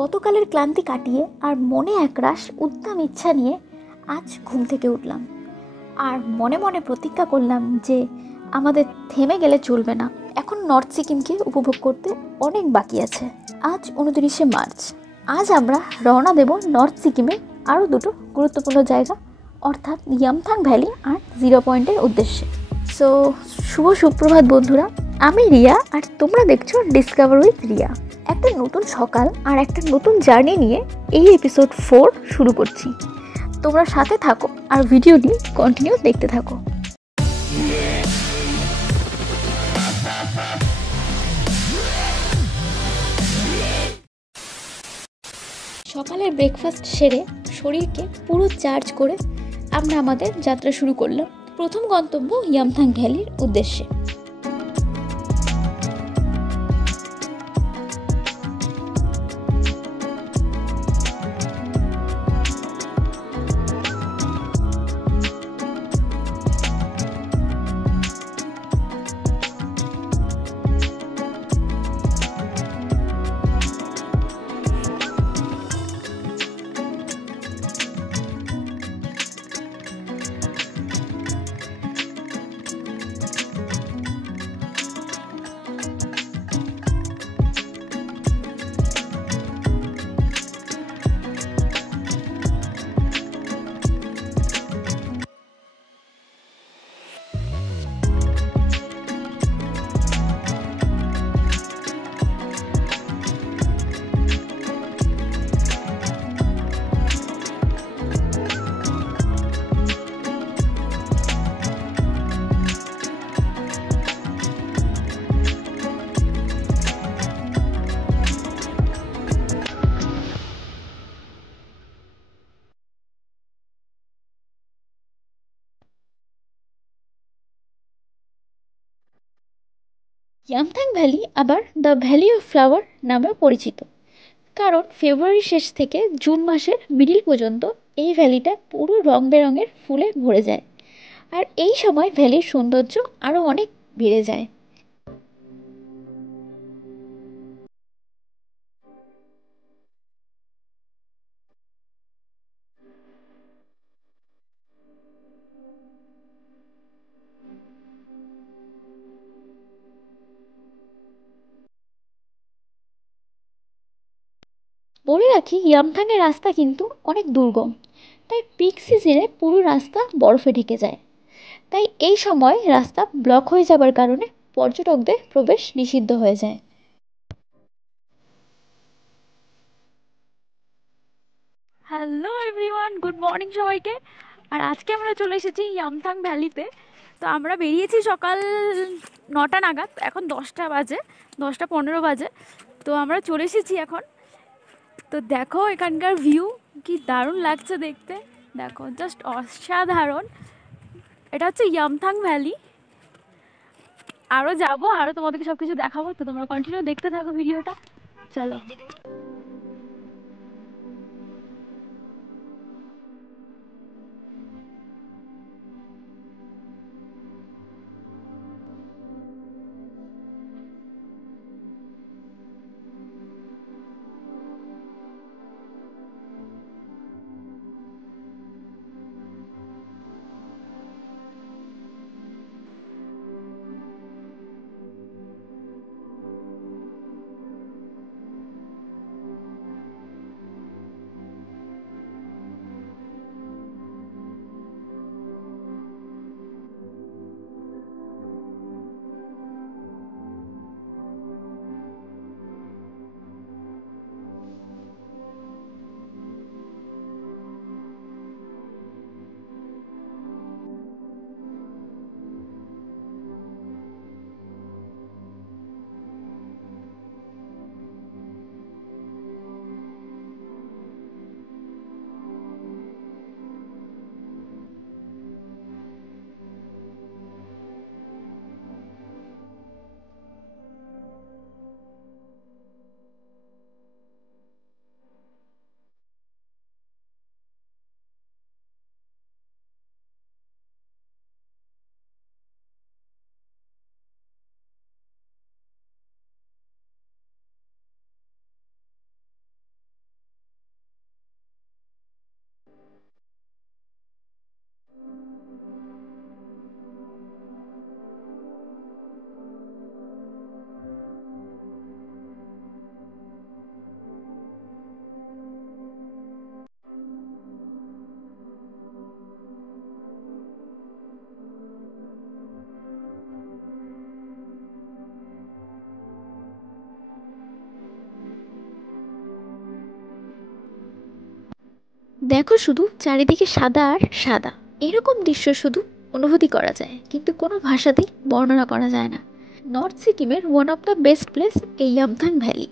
গতকালের ক্লান্তি কাটিয়ে আর মনে একরাশ উদ্দাম ইচ্ছা নিয়ে আজ ঘুম থেকে উঠলাম আর মনে মনে প্রতিজ্ঞা করলাম যে আমাদের থেমে গেলে চলবে না। এখন নর্থ সিকিমকে উপভোগ করতে অনেক বাকি আছে। আজ 29শে মার্চ। আজ আমরা রওনা দেব নর্থ সিকিমে আরও দুটো গুরুত্বপূর্ণ জায়গা অর্থাৎ ইয়ামথাং ভ্যালি আর জিরো পয়েন্টের উদ্দেশ্যে। সো শুভ সুপ্রভাত বন্ধুরা, আমি রিয়া আর তোমরা দেখছো ডিসকভার উইথ রিয়া। একটা নতুন সকাল আর একটা নতুন জার্নি নিয়ে এই এপিসোড 4 শুরু করছি। তোমরা সাথে থাকো আর ভিডিওটি কন্টিনিউ দেখতে থাকো। সকালের ব্রেকফাস্ট সেরে শরীরকে পুরো চার্জ করে আমরা আমাদের যাত্রা শুরু করলাম প্রথম গন্তব্য ইয়ামথাং ভ্যালির উদ্দেশ্যে। ইয়ামথাং ভ্যালি আবার দ্য ভ্যালি অফ ফ্লাওয়ার নামেও পরিচিত, কারণ ফেব্রুয়ারির শেষ থেকে জুন মাসের মিডিল পর্যন্ত এই ভ্যালিটা পুরো রং বেরঙের ফুলে ভরে যায় আর এই সময় ভ্যালির সৌন্দর্য আরও অনেক বেড়ে যায়। বলে রাখি, ইয়ামথাংয়ের রাস্তা কিন্তু অনেক দুর্গম, তাই পিক সিজনে পুরো রাস্তা বরফে ঢেকে যায়। তাই এই সময় রাস্তা ব্লক হয়ে যাবার কারণে পর্যটকদের প্রবেশ নিষিদ্ধ হয়ে যায়। হ্যালো এভরিওয়ান, গুড মর্নিং সবাইকে। আর আজকে আমরা চলে এসেছি ইয়ামথাং ভ্যালিতে। তো আমরা বেরিয়েছি সকাল 9টা নাগাদ, এখন 10টা বাজে, 10টা 15 বাজে। তো আমরা চলে এসেছি এখন। তো দেখো এখানকার ভিউ কি দারুণ লাগছে দেখতে, দেখো জাস্ট অসাধারণ। এটা হচ্ছে ইয়ামথাং ভ্যালি। আরও যাবো, আরও তোমাদেরকে সব কিছু দেখাবো, তো তোমরা কন্টিনিউ দেখতে থাকো ভিডিওটা। চলো। দেখো শুধু চারিদিকে সাদা আর সাদা, এরকম দৃশ্য শুধু অনুভূতি করা যায়, কিন্তু কোনো ভাষাতেই বর্ণনা করা যায় না। নর্থ সিকিমের one of the best place এই ইয়ামথাং ভ্যালি।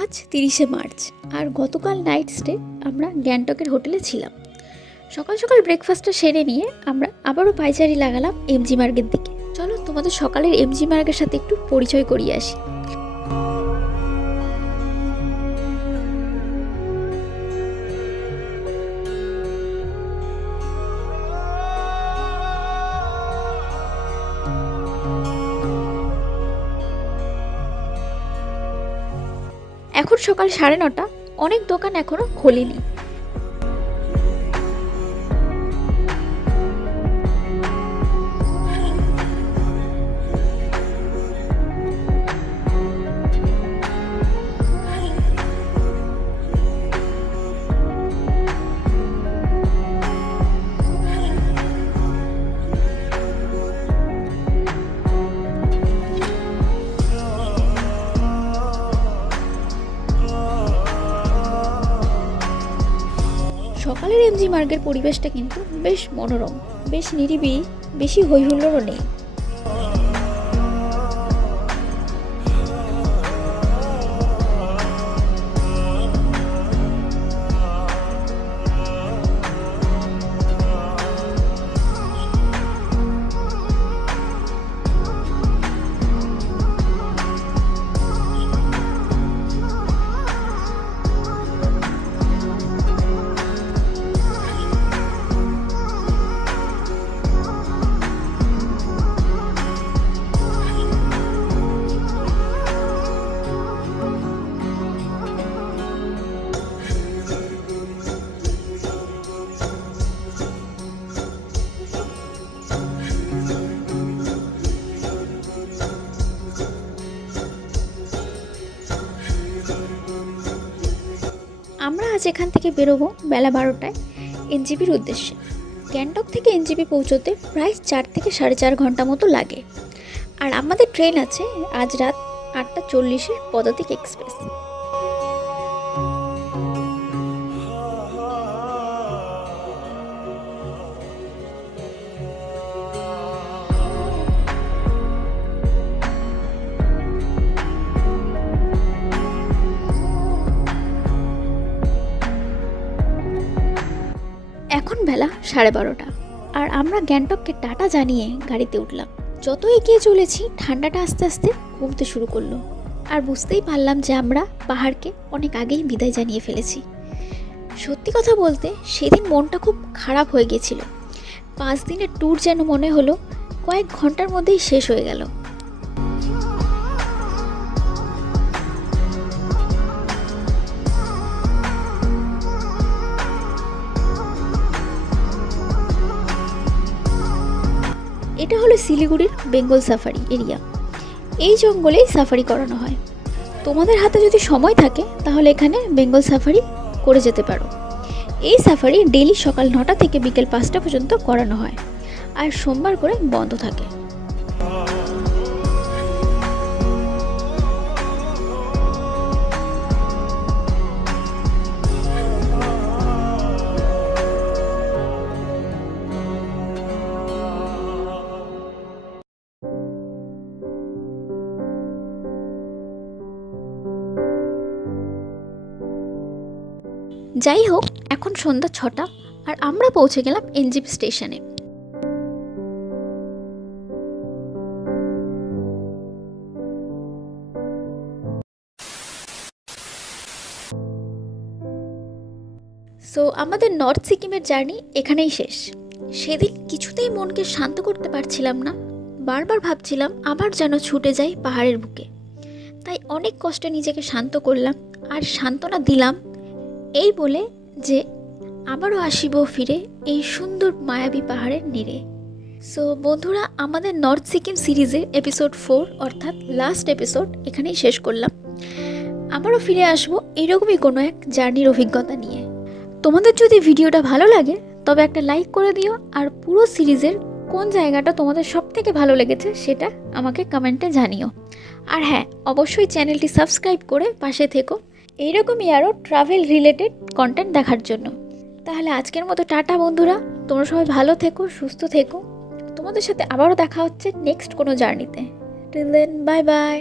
আজ 30শে মার্চ আর গতকাল নাইট স্টে আমরা গ্যাংটকের হোটেলে ছিলাম। সকাল সকাল ব্রেকফাস্টটা সেরে নিয়ে আমরা আবারও পায়চারি লাগালাম এমজি মার্গের দিকে। চলো তোমাদের সকালের এমজি মার্গের সাথে একটু পরিচয় করিয়ে আসি। এখন সকাল 9:30, অনেক দোকান এখনো খোলেনি। সকালের এমজি মার্গের পরিবেশটা কিন্তু বেশ মনোরম, বেশ নিরিবিলি, বেশি হইহুল্লোড়ও নেই। আমরা আজ এখান থেকে বেরোবো বেলা 12টায় এনজেপির উদ্দেশ্যে। গ্যাংটক থেকে এনজেপি পৌঁছতে প্রায় 4 থেকে 4.5 ঘন্টা মতো লাগে। আর আমাদের ট্রেন আছে আজ রাত 8:40-এর পদাতিক এক্সপ্রেস। এখন বেলা 12:30 আর আমরা গ্যাংটককে টাটা জানিয়ে গাড়িতে উঠলাম। যত এগিয়ে চলেছি ঠান্ডাটা আস্তে আস্তে কমতে শুরু করলো আর বুঝতেই পারলাম যে আমরা পাহাড়কে অনেক আগেই বিদায় জানিয়ে ফেলেছি। সত্যি কথা বলতে সেদিন মনটা খুব খারাপ হয়ে গেছিল। 5 দিনের ট্যুর যেন মনে হলো কয়েক ঘন্টার মধ্যেই শেষ হয়ে গেল। এটা হলো শিলিগুড়ির বেঙ্গল সাফারি এরিয়া। এই জঙ্গলেই সাফারি করানো হয়। তোমাদের হাতে যদি সময় থাকে তাহলে এখানে বেঙ্গল সাফারি করে যেতে পারো। এই সাফারি ডেইলি সকাল 9টা থেকে বিকেল 5টা পর্যন্ত করানো হয় আর সোমবার করে বন্ধ থাকে। যাই হোক, এখন সন্ধ্যা 6টা আর আমরা পৌঁছে গেলাম এনজেপি স্টেশনে। সো আমাদের নর্থ সিকিমের জার্নি এখানেই শেষ। সেদিন কিছুতেই মনকে শান্ত করতে পারছিলাম না, বারবার ভাবছিলাম আবার যেন ছুটে যাই পাহাড়ের বুকে। তাই অনেক কষ্টে নিজেকে শান্ত করলাম আর সান্ত্বনা দিলাম এই বলে যে আবারও আসিব ফিরে এই সুন্দর মায়াবী পাহাড়ের নীড়ে। সো বন্ধুরা, আমাদের নর্থ সিকিম সিরিজের এপিসোড 4 অর্থাৎ লাস্ট এপিসোড এখানেই শেষ করলাম। আবারও ফিরে আসবো এইরকমই কোনো এক জার্নির অভিজ্ঞতা নিয়ে। তোমাদের যদি ভিডিওটা ভালো লাগে তবে একটা লাইক করে দিও আর পুরো সিরিজের কোন জায়গাটা তোমাদের সব থেকে ভালো লেগেছে সেটা আমাকে কমেন্টে জানিও। আর হ্যাঁ, অবশ্যই চ্যানেলটি সাবস্ক্রাইব করে পাশে থেকো এইরকমই আরও ট্রাভেল রিলেটেড কন্টেন্ট দেখার জন্য। তাহলে আজকের মতো টাটা বন্ধুরা, তোমরা সবাই ভালো থেকো, সুস্থ থেকো। তোমাদের সাথে আবারও দেখা হচ্ছে নেক্সট কোনো জার্নিতে। Till then, bye by.